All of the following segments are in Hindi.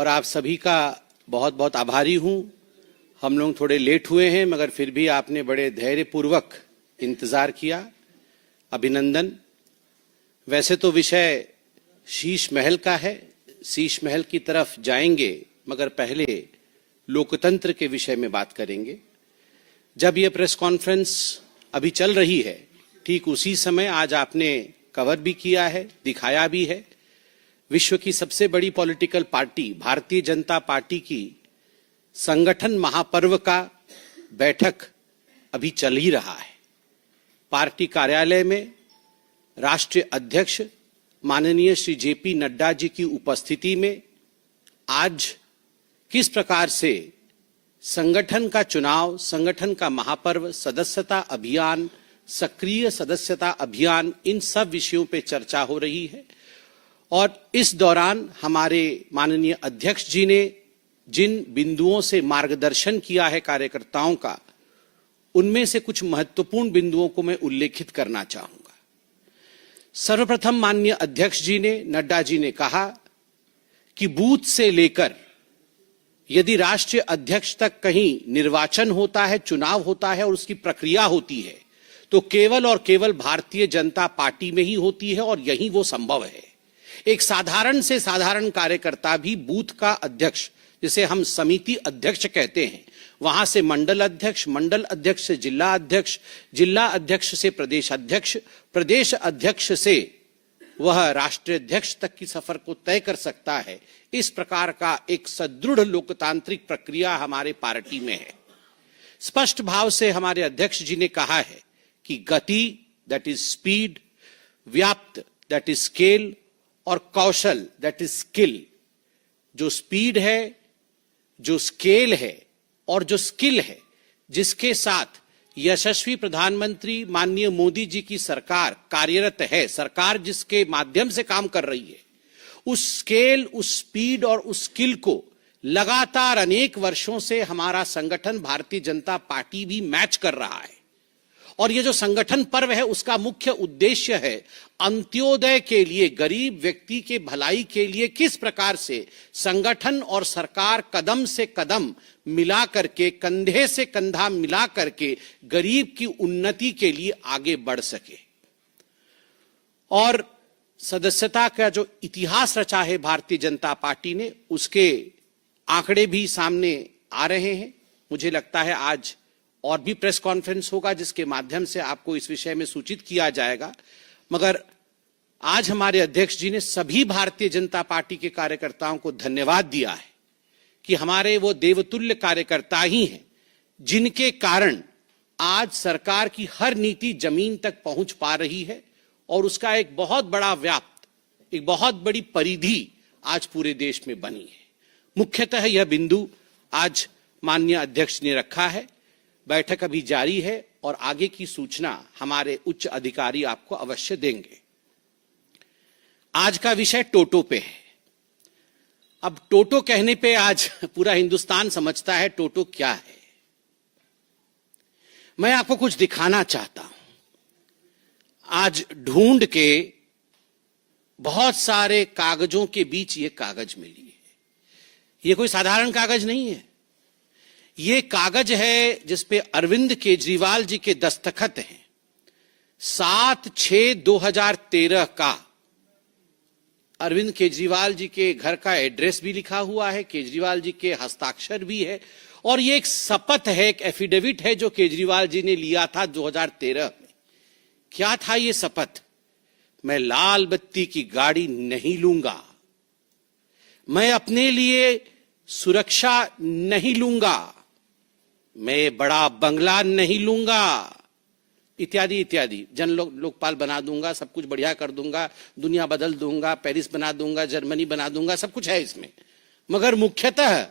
और आप सभी का बहुत बहुत आभारी हूं। हम लोग थोड़े लेट हुए हैं, मगर फिर भी आपने बड़े धैर्यपूर्वक इंतजार किया। अभिनंदन। वैसे तो विषय शीश महल का है, शीश महल की तरफ जाएंगे, मगर पहले लोकतंत्र के विषय में बात करेंगे। जब यह प्रेस कॉन्फ्रेंस अभी चल रही है, ठीक उसी समय आज आपने कवर भी किया है, दिखाया भी है। विश्व की सबसे बड़ी political party Bharatiya Janata party की संगठन महापर्व का बैठक अभी चल ही रहा है। पार्टी कार्यालय में राष्ट्रीय अध्यक्ष माननीय श्री जेपी नड्डा जी की उपस्थिति में आज किस प्रकार से संगठन का चुनाव, संगठन का महापर्व, सदस्यता अभियान, सक्रिय सदस्यता अभियान, इन सब विषयों पे चर्चा हो रही है। और इस दौरान हमारे माननीय अध्यक्ष जी ने जिन बिंदुओं से मार्गदर्शन किया है कार्यकर्ताओं का, उनमें से कुछ महत्वपूर्ण बिंदुओं को मैं उल्लेखित करना चाहूंगा। सर्वप्रथम माननीय अध्यक्ष जी ने, नड्डा जी ने कहा कि बूथ से लेकर यदि राष्ट्रीय अध्यक्ष तक कहीं निर्वाचन होता है, चुनाव होता है और उसकी प्रक्रिया होती है, तो केवल और केवल भारतीय जनता पार्टी में ही होती है और यही वो संभव है। एक साधारण से साधारण कार्यकर्ता भी बूथ का अध्यक्ष, जिसे हम समिति अध्यक्ष कहते हैं, वहां से मंडल अध्यक्ष, मंडल अध्यक्ष से जिला अध्यक्ष, जिला अध्यक्ष से प्रदेश अध्यक्ष, प्रदेश अध्यक्ष से वह राष्ट्रीय अध्यक्ष तक की सफर को तय कर सकता है। इस प्रकार का एक सुदृढ़ लोकतांत्रिक प्रक्रिया हमारे पार्टी में है। स्पष्ट भाव से हमारे अध्यक्ष जी ने कहा है कि गति, दैट इज स्पीड, व्याप्त, दैट इज स्केल, और कौशल, दैट इज स्किल। जो स्पीड है, जो स्केल है और जो स्किल है, जिसके साथ यशस्वी प्रधानमंत्री माननीय मोदी जी की सरकार कार्यरत है, सरकार जिसके माध्यम से काम कर रही है, उस स्केल, उस स्पीड और उस स्किल को लगातार अनेक वर्षों से हमारा संगठन भारतीय जनता पार्टी भी मैच कर रहा है। और ये जो संगठन पर्व है, उसका मुख्य उद्देश्य है अंत्योदय के लिए, गरीब व्यक्ति के भलाई के लिए किस प्रकार से संगठन और सरकार कदम से कदम मिला करके, कंधे से कंधा मिला करके गरीब की उन्नति के लिए आगे बढ़ सके। और सदस्यता का जो इतिहास रचा है भारतीय जनता पार्टी ने, उसके आंकड़े भी सामने आ रहे हैं। मुझे लगता है आज और भी प्रेस कॉन्फ्रेंस होगा जिसके माध्यम से आपको इस विषय में सूचित किया जाएगा। मगर आज हमारे अध्यक्ष जी ने सभी भारतीय जनता पार्टी के कार्यकर्ताओं को धन्यवाद दिया है कि हमारे वो देवतुल्य कार्यकर्ता ही हैं जिनके कारण आज सरकार की हर नीति जमीन तक पहुंच पा रही है और उसका एक बहुत बड़ा व्याप्त, एक बहुत बड़ी परिधि आज पूरे देश में बनी है। मुख्यतः यह बिंदु आज माननीय अध्यक्ष ने रखा है। बैठक अभी जारी है और आगे की सूचना हमारे उच्च अधिकारी आपको अवश्य देंगे। आज का विषय टोटो पे है। अब टोटो कहने पे आज पूरा हिंदुस्तान समझता है टोटो क्या है। मैं आपको कुछ दिखाना चाहता हूं। आज ढूंढ के बहुत सारे कागजों के बीच ये कागज मिली है। ये कोई साधारण कागज नहीं है। ये कागज है जिसपे अरविंद केजरीवाल जी के दस्तखत हैं। 7/6/2013 का अरविंद केजरीवाल जी के घर का एड्रेस भी लिखा हुआ है, केजरीवाल जी के हस्ताक्षर भी है। और ये एक शपथ है, एक एफिडेविट है जो केजरीवाल जी ने लिया था 2013 में। क्या था ये शपथ? मैं लाल बत्ती की गाड़ी नहीं लूंगा, मैं अपने लिए सुरक्षा नहीं लूंगा, मैं बड़ा बंगला नहीं लूंगा, इत्यादि इत्यादि। लोकपाल बना दूंगा, सब कुछ बढ़िया कर दूंगा, दुनिया बदल दूंगा, पेरिस बना दूंगा, जर्मनी बना दूंगा, सब कुछ है इसमें। मगर मुख्यतः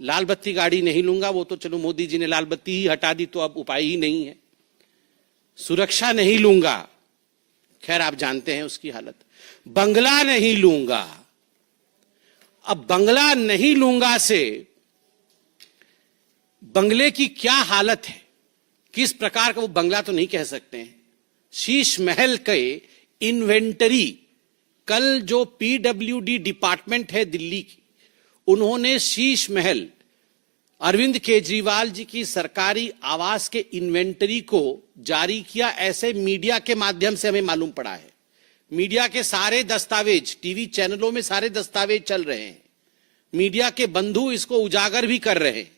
लाल बत्ती गाड़ी नहीं लूंगा, वो तो चलो मोदी जी ने लाल बत्ती ही हटा दी तो अब उपाय ही नहीं है। सुरक्षा नहीं लूंगा, खैर आप जानते हैं उसकी हालत। बंगला नहीं लूंगा। अब बंगला नहीं लूंगा से बंगले की क्या हालत है, किस प्रकार का, वो बंगला तो नहीं कह सकते हैं। शीश महल के इन्वेंटरी, कल जो पीडब्ल्यूडी डिपार्टमेंट है दिल्ली की, उन्होंने शीश महल अरविंद केजरीवाल जी की सरकारी आवास के इन्वेंटरी को जारी किया, ऐसे मीडिया के माध्यम से हमें मालूम पड़ा है। मीडिया के सारे दस्तावेज, टीवी चैनलों में सारे दस्तावेज चल रहे हैं, मीडिया के बंधु इसको उजागर भी कर रहे हैं।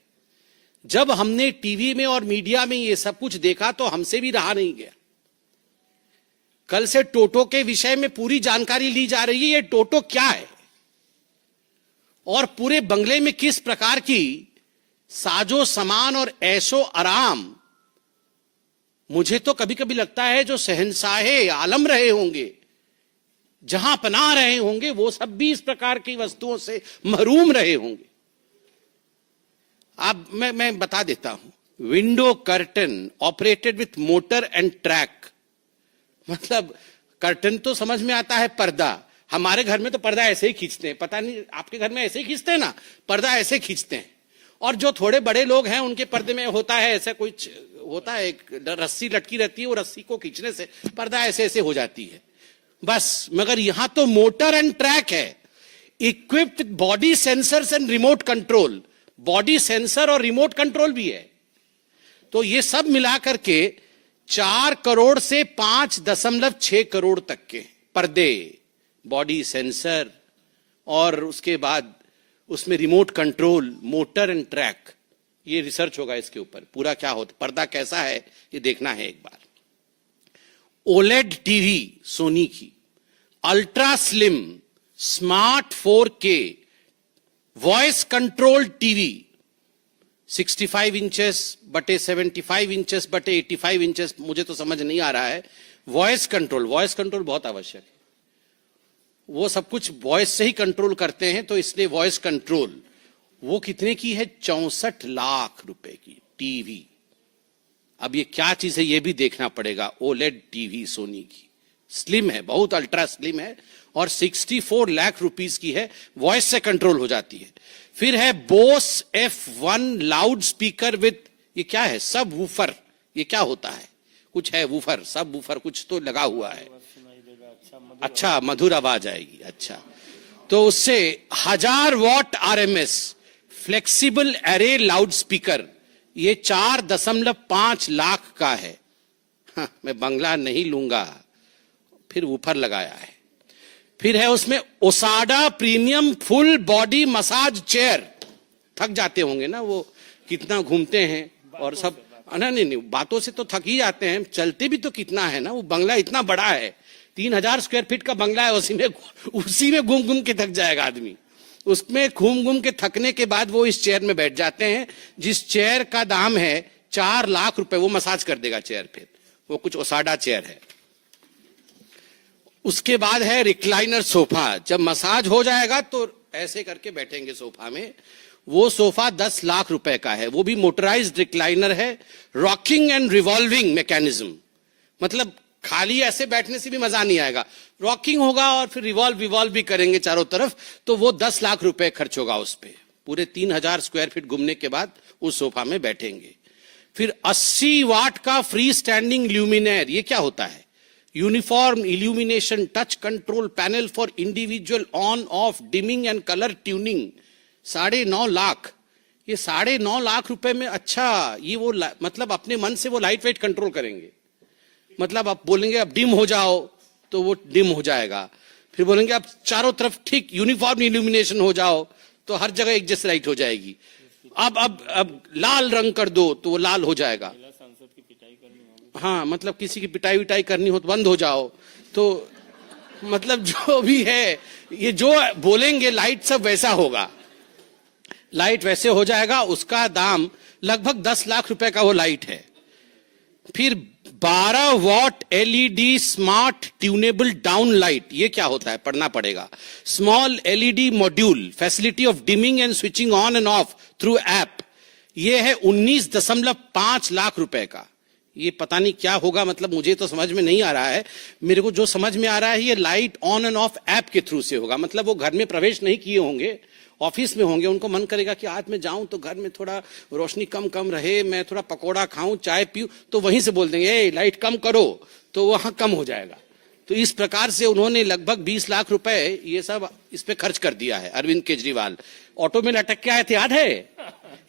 जब हमने टीवी में और मीडिया में ये सब कुछ देखा तो हमसे भी रहा नहीं गया। कल से टोटो के विषय में पूरी जानकारी ली जा रही है। ये टोटो क्या है और पूरे बंगले में किस प्रकार की साजो सामान और ऐशो आराम। मुझे तो कभी कभी लगता है जो शहंशाहे आलम रहे होंगे, जहां पनाह रहे होंगे, वो सब भी इस प्रकार की वस्तुओं से महरूम रहे होंगे। अब मैं बता देता हूं। Window curtain operated with motor and track, मतलब कर्टन तो समझ में आता है, पर्दा। हमारे घर में तो पर्दा ऐसे ही खींचते हैं, पता नहीं आपके घर में ऐसे ही खींचते हैं ना, पर्दा ऐसे खींचते हैं। और जो थोड़े बड़े लोग हैं उनके पर्दे में होता है ऐसा कुछ होता है, एक रस्सी लटकी रहती है, वो रस्सी को खींचने से पर्दा ऐसे ऐसे हो जाती है बस। मगर यहां तो मोटर एंड ट्रैक है, equipped body sensors and remote control. Body sensor और रिमोट कंट्रोल भी है। तो ये सब मिलाकर के 4 करोड़ से 5.6 करोड़ तक के पर्दे, बॉडी सेंसर और उसके बाद उसमें remote control, motor and track. ये रिसर्च होगा इसके ऊपर, पूरा क्या होता, पर्दा कैसा है ये देखना है एक बार। ओलेड टीवी सोनी की, ultra slim smart 4K voice control TV 65 inches बटे 75 इंचेस बटे 85 इंचेस, मुझे तो समझ नहीं आ रहा है। वॉइस कंट्रोल बहुत आवश्यक है। वो सब कुछ वॉइस से ही कंट्रोल करते हैं, तो इसलिए वॉइस कंट्रोल। वो कितने की है? 64 लाख रुपए की टीवी। अब ये क्या चीज है ये भी देखना पड़ेगा। ओलेड टीवी सोनी की, स्लिम है, बहुत अल्ट्रा स्लिम है और 64 लाख रुपीस की है, वॉइस से कंट्रोल हो जाती है। फिर है Bose F1 loud speaker with, ये क्या है? सब वूफर। ये क्या होता है? कुछ है वूफर, सब वूफर कुछ तो लगा हुआ है। अच्छा, मधुर आवाज आएगी। अच्छा, तो उससे 1000 what RMS flexible array loud speaker, ये 4.5 लाख का है। हाँ, मैं बंगला नहीं लूंगा। फिर वूफर लगाया है। फिर है उसमें ओसाडा premium full body massage chair. थक जाते होंगे ना वो, कितना घूमते हैं और सब। नहीं, बातों से तो थक ही जाते हैं, चलते भी तो कितना है ना। वो बंगला इतना बड़ा है, 3000 स्क्वायर फीट का बंगला है, उसी में घूम घूम के थक जाएगा आदमी। उसमें घूम घूम के थकने के बाद वो इस चेयर में बैठ जाते हैं, जिस चेयर का दाम है 4 लाख रुपए। वो मसाज कर देगा चेयर, फिर वो कुछ ओसाडा चेयर है। उसके बाद है रिक्लाइनर सोफा। जब मसाज हो जाएगा तो ऐसे करके बैठेंगे सोफा में। वो सोफा 10 लाख रुपए का है। वो भी मोटराइज्ड रिक्लाइनर है, रॉकिंग एंड रिवॉल्विंग मैकेनिज्म। मतलब खाली ऐसे बैठने से भी मजा नहीं आएगा, रॉकिंग होगा और फिर रिवॉल्व भी करेंगे चारों तरफ। तो वो 10 लाख रुपए खर्च होगा उस पे। पूरे 3000 स्क्वायर फीट घूमने के बाद उस सोफा में बैठेंगे। फिर 80 वाट का फ्री स्टैंडिंग ल्यूमिनेयर। ये क्या होता है? Uniform illumination touch control panel for individual on off dimming and colour tuning, 9.5 lakh. ये 9.5 लाख रुपए में, अच्छा ये वो मतलब अपने मन से वो लाइट वेट कंट्रोल करेंगे। मतलब आप बोलेंगे अब डिम हो जाओ तो वो डिम हो जाएगा। फिर बोलेंगे अब चारों तरफ ठीक यूनिफॉर्म इल्यूमिनेशन हो जाओ तो हर जगह एक जैसी लाइट हो जाएगी। अब लाल रंग कर दो तो वो लाल हो जाएगा। हाँ, मतलब किसी की पिटाई विटाई करनी हो तो बंद हो जाओ। तो मतलब जो भी है, ये जो बोलेंगे लाइट सब वैसा होगा। लाइट वैसे हो जाएगा। उसका दाम लगभग 10 लाख रुपए का वो लाइट है। फिर 12 what LED smart tunable down light. ये क्या होता है? पढ़ना पड़ेगा। Small LED module, facility of dimming and switching on end of through app. ये है 19.5 लाख रुपए का। ये पता नहीं क्या होगा, मतलब मुझे तो समझ में नहीं आ रहा है। मेरे को जो समझ में आ रहा है, ये light on end of app के थ्रू से होगा। मतलब वो घर में प्रवेश नहीं किए होंगे, ऑफिस में होंगे, उनको मन करेगा कि आज मैं जाऊं तो घर में थोड़ा रोशनी कम रहे, मैं थोड़ा पकोड़ा खाऊं, चाय पीऊं, तो वहीं से बोल देंगे ए लाइट कम करो, तो वहां कम हो जाएगा। तो इस प्रकार से उन्होंने लगभग 20 लाख रुपए ये सब इस पे खर्च कर दिया है अरविंद केजरीवाल। ऑटो में लटक के आए थे, याद है?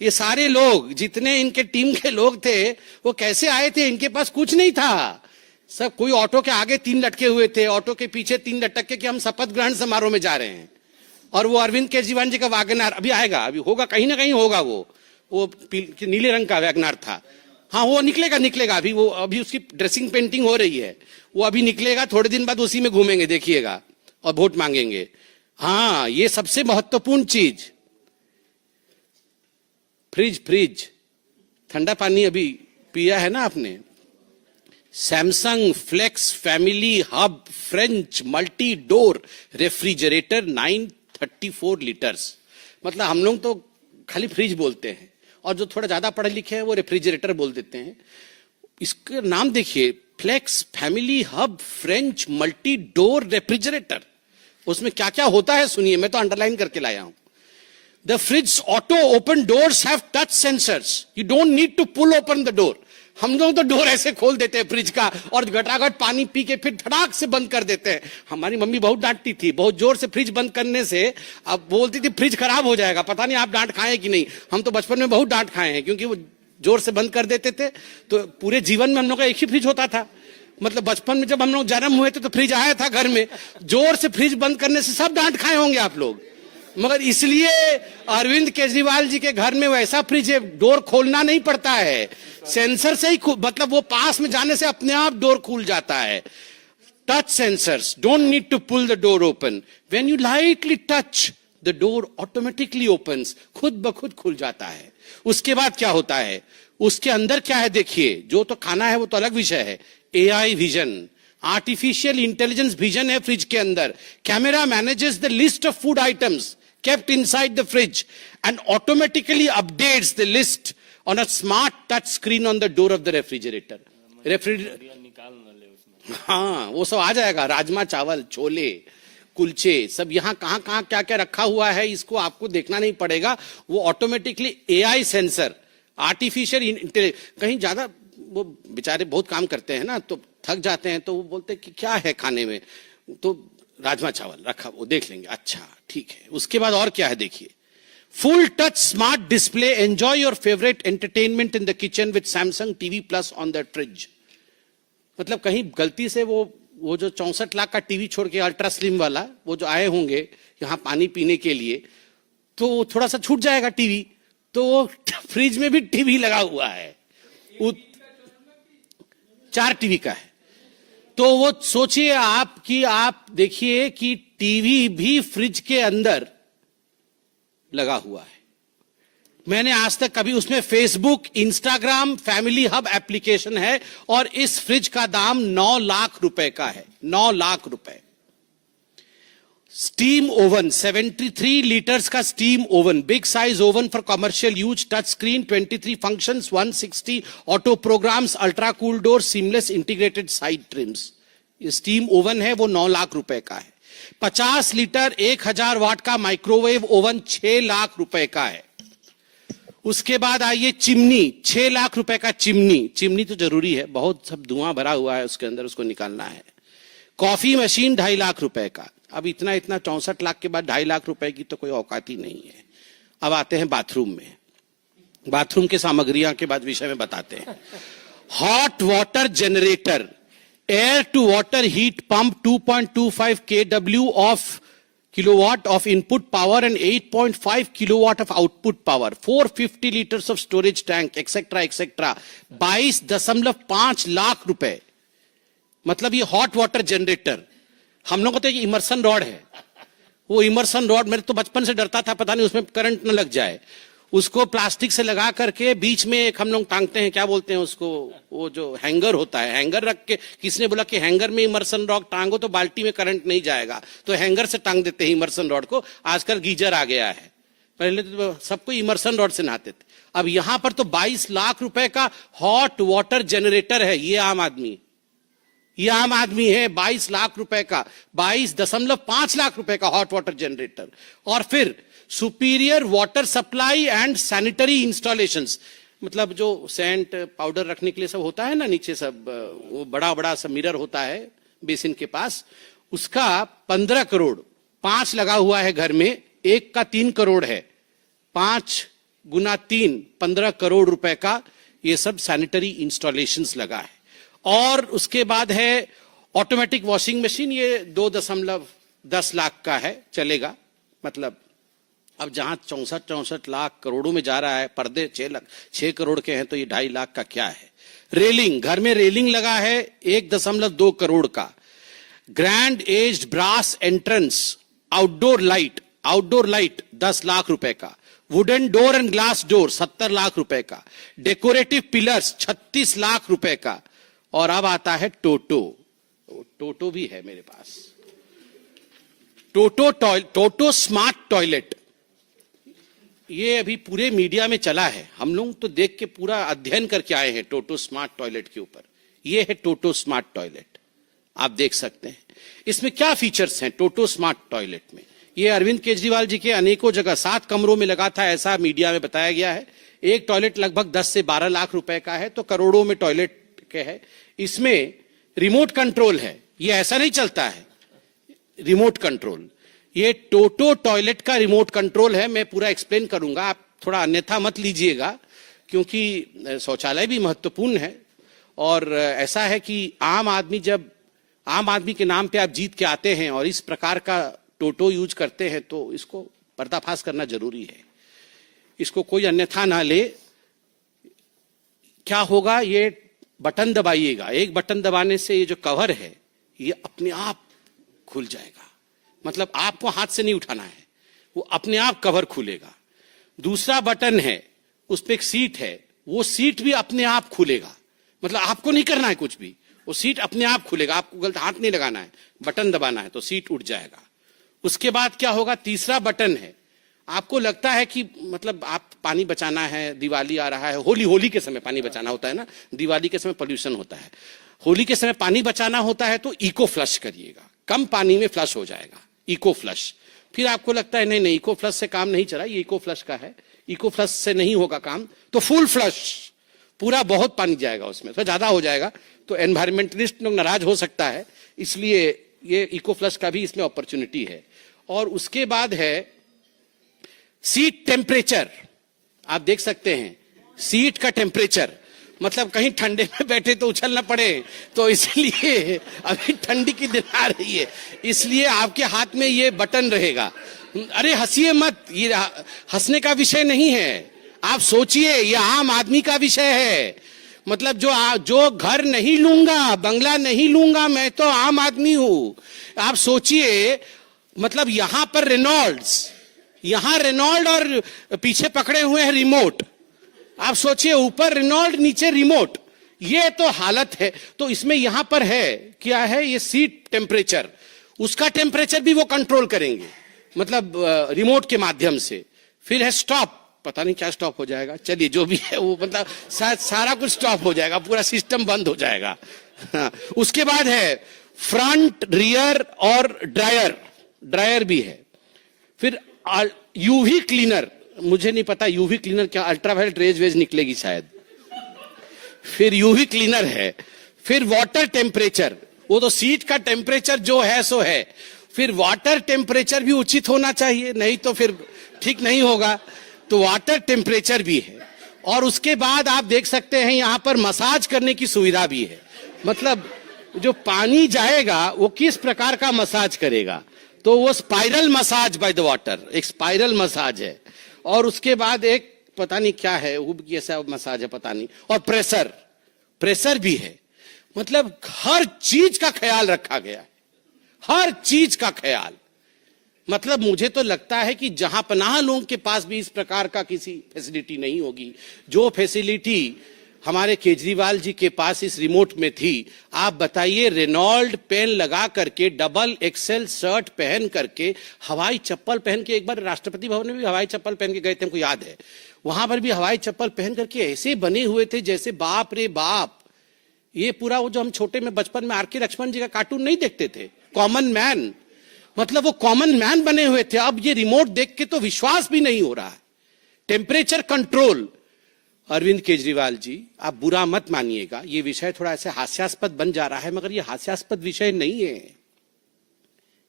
ये सारे लोग जितने इनके टीम के लोग थे वो कैसे आए थे? इनके पास कुछ नहीं था, सब कोई ऑटो के आगे 3 लटके हुए थे, ऑटो के पीछे 3 लटक के कि हम शपथ ग्रहण समारोह में जा रहे हैं। और वो अरविंद केजरीवाल जी का वैगनआर अभी आएगा, अभी होगा, कहीं ना कहीं होगा, वो नीले रंग का वैगनआर था। हाँ, वो निकलेगा अभी, वो अभी उसकी ड्रेसिंग पेंटिंग हो रही है, वो अभी निकलेगा, थोड़े दिन बाद उसी में घूमेंगे, देखिएगा, और वोट मांगेंगे। हाँ, ये सबसे महत्वपूर्ण चीज, फ्रिज ठंडा पानी अभी पिया है ना आपने? Samsung flex family hub French multi door refrigerator 934 litres. मतलब हम लोग तो खाली फ्रिज बोलते हैं और जो थोड़ा ज्यादा पढ़े लिखे हैं वो रेफ्रिजरेटर बोल देते हैं। इसका नाम देखिए, flex family hub French multi door refrigerator. उसमें क्या क्या होता है सुनिए, मैं तो अंडरलाइन करके लाया हूं। The fridge auto open doors have touch sensors. You don't need to pull open the door. हम लोग तो डोर ऐसे खोल देते हैं फ्रिज का और घटाघट पानी पी के फिर धड़ाक से बंद कर देते हैं। हमारी मम्मी बहुत डांटती थी, बहुत जोर से फ्रिज बंद करने से। अब बोलती थी फ्रिज खराब हो जाएगा। पता नहीं आप डांट खाए कि नहीं, हम तो बचपन में बहुत डांट खाए हैं, क्योंकि वो जोर से बंद कर देते थे। तो पूरे जीवन में हम लोग का एक ही फ्रिज होता था। मतलब बचपन में जब हम लोग जन्म हुए थे तो फ्रिज आया था घर में, जोर से फ्रिज बंद करने से सब डांट खाए होंगे आप लोग। मगर इसलिए अरविंद केजरीवाल जी के घर में वैसा फ्रिज है, डोर खोलना नहीं पड़ता है, सेंसर से ही, मतलब वो पास में जाने से अपने आप डोर खुल जाता है। Touch sensors, don't need to pull the door open, when you lightly touch the door automatically opens, खुद ब खुद खुल जाता है। उसके बाद क्या होता है, उसके अंदर क्या है देखिए, जो तो खाना है वो तो अलग विषय है। AI vision, artificial intelligence vision है फ्रिज के अंदर। Camera manages the list of food items kept inside the fridge and automatically updates the list on a smart touch screen on the door of the refrigerator. हाँ, वो सब आ जाएगा, राजमा चावल, छोले, कुलचे, सब यहाँ कहाँ कहाँ क्या क्या रखा हुआ है, इसको आपको देखना नहीं पड़ेगा। वो automatically AI sensor, artificial intelligence. कहीं ज्यादा वो बेचारे बहुत काम करते हैं ना, तो थक जाते हैं, तो वो बोलते हैं कि क्या है खाने में, तो राजमा चावल रखा, वो देख लेंगे, अच्छा ठीक है। उसके बाद और क्या है देखिए, full touch smart display, enjoy your favourite entertainment in the kitchen with Samsung TV plus on the fridge. मतलब कहीं गलती से वो जो 64 लाख का टीवी छोड़ के अल्ट्रा स्लिम वाला, वो जो आए होंगे यहाँ पानी पीने के लिए, तो थोड़ा सा छूट जाएगा टीवी, तो फ्रिज में भी टीवी लगा हुआ है, 4 टीवी का है। तो वो सोचिए आप कि आप देखिए कि टीवी भी फ्रिज के अंदर लगा हुआ है। मैंने आज तक कभी, उसमें Facebook, Instagram, family hub application है, और इस फ्रिज का दाम 9 लाख रुपए का है, 9 लाख रुपए। स्टीम ओवन, 73 लीटर्स का steam oven, big size oven for commercial use, touch screen, 23 functions, 160 auto programs, ultra cool door, seamless integrated side trims. ये स्टीम ओवन है, वो 9 लाख रुपए का है। 50 लीटर 1000 वाट का माइक्रोवेव ओवन 6 लाख रुपए का है। उसके बाद आइए चिमनी, 6 लाख रुपए का चिमनी तो जरूरी है, बहुत सब धुआं भरा हुआ है उसके अंदर, उसको निकालना है। कॉफी मशीन 2.5 लाख रुपए का। अब इतना 64 लाख के बाद 2.5 लाख रुपए की तो कोई औकात ही नहीं है। अब आते हैं बाथरूम में, बाथरूम के सामग्रियां के बाद विषय में बताते हैं। Hot water generator, air to water heat pump, 2.25 kW of kilowatt of input power and 8.5 kilowatt of output power, 450 liters of storage tank, etc. etc. 22.5 lakh रुपए। मतलब ये हॉट वाटर जनरेटर, हम लोगों को तो ये इमर्सन रॉड है, वो इमर्सन रॉड, मेरे तो बचपन से डरता था पता नहीं उसमें करंट न लग जाए। उसको प्लास्टिक से लगा करके बीच में एक हम लोग टांगते हैं, क्या बोलते हैं उसको, वो जो हैंगर होता है, हैंगर रख के, किसने बोला कि हैंगर में इमर्सन रॉड टांगो तो बाल्टी में करंट नहीं जाएगा, तो हैंगर से टांग देते हैं इमर्सन रॉड को। आजकल गीजर आ गया है, पहले तो सबको इमर्सन रॉड से नहाते थे। अब यहां पर तो 22 लाख रुपए का हॉट वाटर जनरेटर है। ये आम आदमी है, 22 लाख रुपए का, 22.5 लाख रुपए का हॉट वाटर जनरेटर। और फिर superior water supply and sanitary installations, मतलब जो सेंट पाउडर रखने के लिए सब होता है ना नीचे, सब वो बड़ा बड़ा सब मिरर होता है, बेसिन के पास, उसका 15 करोड़, 5 लगा हुआ है घर में, एक का 3 करोड़ है, 5 गुना 3, 15 करोड़ रुपए का ये सब सैनिटरी इंस्टॉलेशंस लगा है। और उसके बाद है ऑटोमेटिक वॉशिंग मशीन, ये 2.10 लाख का है, चलेगा। मतलब अब जहां 64 लाख करोड़ों में जा रहा है, पर्दे 6 करोड़ के हैं, तो ये 2.5 लाख का क्या है। रेलिंग, घर में रेलिंग लगा है 1.2 करोड़ का। Grand aged brass entrance, outdoor light 10 lakh रुपए का। Wooden door and glass door 70 lakh रुपए का। डेकोरेटिव पिलर्स 36 लाख रुपए का। और अब आता है टोटो भी है मेरे पास, टोटो स्मार्ट टॉयलेट। ये अभी पूरे मीडिया में चला है, हम लोग तो देख के पूरा अध्ययन करके आए हैं टोटो स्मार्ट टॉयलेट के ऊपर। ये है टोटो स्मार्ट टॉयलेट, आप देख सकते हैं। इसमें क्या फीचर्स हैं टोटो स्मार्ट टॉयलेट में। ये अरविंद केजरीवाल जी के अनेकों जगह 7 कमरों में लगा था, ऐसा मीडिया में बताया गया है। एक टॉयलेट लगभग 10 से 12 लाख रुपए का है, तो करोड़ों में टॉयलेट के है। इसमें रिमोट कंट्रोल है, ये ऐसा नहीं चलता है, रिमोट कंट्रोल। ये टोटो टॉयलेट का रिमोट कंट्रोल है, मैं पूरा एक्सप्लेन करूंगा, आप थोड़ा अन्यथा मत लीजिएगा, क्योंकि शौचालय भी महत्वपूर्ण है। और ऐसा है कि आम आदमी के नाम पे आप जीत के आते हैं और इस प्रकार का टोटो यूज करते हैं, तो इसको पर्दाफाश करना जरूरी है, इसको कोई अन्यथा ना ले। क्या होगा, ये बटन दबाइएगा, एक बटन दबाने से ये जो कवर है ये अपने आप खुल जाएगा। मतलब आपको हाथ से नहीं उठाना है, वो अपने आप कवर खुलेगा। दूसरा बटन है, उस पर एक सीट है, वो सीट भी अपने आप खुलेगा। मतलब आपको नहीं करना है कुछ भी, वो सीट अपने आप खुलेगा, आपको गलत हाथ नहीं लगाना है, बटन दबाना है तो सीट उठ जाएगा। उसके बाद क्या होगा, तीसरा बटन है, आपको लगता है कि मतलब आप पानी बचाना है, दिवाली आ रहा है, होली के समय पानी बचाना होता है ना, दिवाली के समय पोल्यूशन होता है, होली के समय पानी बचाना होता है, तो इको फ्लश करिएगा, कम पानी में फ्लश हो जाएगा, इको फ्लश। फिर आपको लगता है नहीं इको फ्लश से काम नहीं चला, ये इको फ्लश का है, इको फ्लश से नहीं होगा काम, तो फुल फ्लश, पूरा बहुत पानी जाएगा उसमें, तो ज्यादा हो जाएगा, तो एनवायरमेंटलिस्ट लोग नाराज हो सकता है, इसलिए ये इको फ्लश का भी इसमें अपॉर्चुनिटी है। और उसके बाद है सीट टेम्परेचर, आप देख सकते हैं सीट का टेम्परेचर, मतलब कहीं ठंडे में बैठे तो उछल ना पड़े, तो इसलिए अभी ठंडी की दिन आ रही है, इसलिए आपके हाथ में ये बटन रहेगा। अरे हंसिए मत, ये हंसने का विषय नहीं है, आप सोचिए, ये आम आदमी का विषय है। मतलब जो घर नहीं लूंगा, बंगला नहीं लूंगा, मैं तो आम आदमी हूं। आप सोचिए, मतलब यहां पर रेनॉल्ड और पीछे पकड़े हुए हैं रिमोट, आप सोचिए, ऊपर रेनॉल्ड नीचे रिमोट, ये तो हालत है। तो इसमें यहां पर है क्या है, ये सीट टेम्परेचर, उसका टेम्परेचर भी वो कंट्रोल करेंगे, मतलब रिमोट के माध्यम से। फिर है स्टॉप, पता नहीं क्या स्टॉप हो जाएगा, चलिए जो भी है वो, मतलब सारा कुछ स्टॉप हो जाएगा, पूरा सिस्टम बंद हो जाएगा। हाँ, उसके बाद है फ्रंट, रियर और ड्रायर भी है। फिर यूवी क्लीनर, मुझे नहीं पता यूवी क्लीनर क्या, अल्ट्रावायलेट रेज वेज निकलेगी शायद। फिर यूवी क्लीनर है। फिर वाटर टेम्परेचर, वो तो सीट का टेम्परेचर जो है सो है, फिर वाटर टेम्परेचर भी उचित होना चाहिए, नहीं तो फिर ठीक नहीं होगा, तो वाटर टेम्परेचर भी है। और उसके बाद आप देख सकते हैं यहां पर मसाज करने की सुविधा भी है, मतलब जो पानी जाएगा वो किस प्रकार का मसाज करेगा, तो वो spiral massage by the water, एक स्पाइरल मसाज है। और उसके बाद एक पता नहीं क्या है, वो कैसा मसाज है पता नहीं, और प्रेशर भी है। मतलब हर चीज का ख्याल रखा गया है, हर चीज का ख्याल। मतलब मुझे तो लगता है कि जहां पनाह लोगों के पास भी इस प्रकार का किसी फैसिलिटी नहीं होगी, जो फैसिलिटी हमारे केजरीवाल जी के पास इस रिमोट में थी। आप बताइए, रेनॉल्ड पेन लगा करके, डबल एक्सेल शर्ट पहन करके, हवाई चप्पल पहन के, एक बार राष्ट्रपति भवन में भी हवाई चप्पल पहन के गए थे, हमको याद है, वहां पर भी हवाई चप्पल पहन करके ऐसे बने हुए थे जैसे बाप रे बाप। ये पूरा वो जो हम छोटे में बचपन में आर.के. लक्ष्मण जी का कार्टून नहीं देखते थे, कॉमन मैन, मतलब वो कॉमन मैन बने हुए थे। अब ये रिमोट देख के तो विश्वास भी नहीं हो रहा है। टेम्परेचर कंट्रोल, अरविंद केजरीवाल जी, आप बुरा मत मानिएगा, ये विषय थोड़ा ऐसे हास्यास्पद बन जा रहा है, मगर ये हास्यास्पद विषय नहीं है,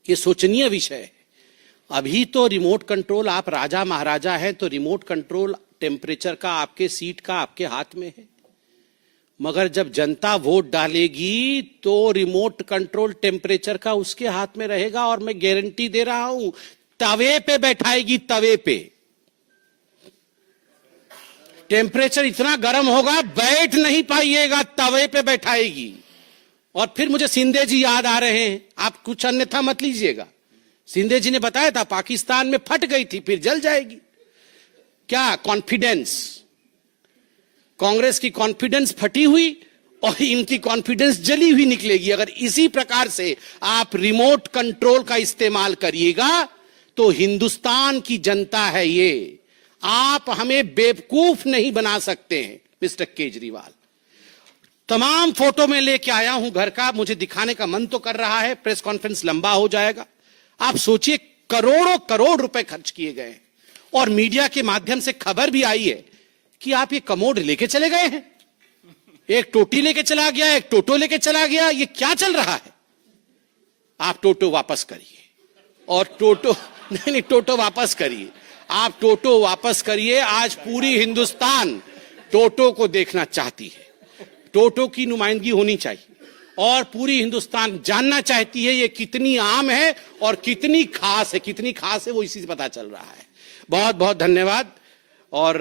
ये सोचनीय विषय है। अभी तो रिमोट कंट्रोल, आप राजा महाराजा हैं तो रिमोट कंट्रोल टेम्परेचर का, आपके सीट का आपके हाथ में है, मगर जब जनता वोट डालेगी तो रिमोट कंट्रोल टेम्परेचर का उसके हाथ में रहेगा। और मैं गारंटी दे रहा हूं, तवे पे बैठाएगी, तवे पे टेम्परेचर इतना गर्म होगा बैठ नहीं पाइएगा, तवे पे बैठाएगी। और फिर मुझे सिंधे जी याद आ रहे हैं, आप कुछ अन्यथा मत लीजिएगा। सिंधे जी ने बताया था पाकिस्तान में फट गई थी, फिर जल जाएगी। क्या कॉन्फिडेंस, कांग्रेस की कॉन्फिडेंस फटी हुई और इनकी कॉन्फिडेंस जली हुई निकलेगी। अगर इसी प्रकार से आप रिमोट कंट्रोल का इस्तेमाल करिएगा तो हिंदुस्तान की जनता है ये, आप हमें बेवकूफ नहीं बना सकते हैं मिस्टर केजरीवाल। तमाम फोटो में लेके आया हूं घर का, मुझे दिखाने का मन तो कर रहा है, प्रेस कॉन्फ्रेंस लंबा हो जाएगा। आप सोचिए, करोड़ों करोड़ रुपए खर्च किए गए और मीडिया के माध्यम से खबर भी आई है कि आप ये कमोड लेके चले गए हैं, एक टोटी लेके चला गया, एक टोटो लेके चला गया, ये क्या चल रहा है? आप टोटो वापस करिए और टोटो नहीं, टोटो वापस करिए, आप टोटो वापस करिए। आज पूरी हिंदुस्तान टोटो को देखना चाहती है, टोटो की नुमाइंदगी होनी चाहिए और पूरी हिंदुस्तान जानना चाहती है ये कितनी आम है और कितनी खास है, कितनी खास है वो इसी से पता चल रहा है। बहुत बहुत धन्यवाद। और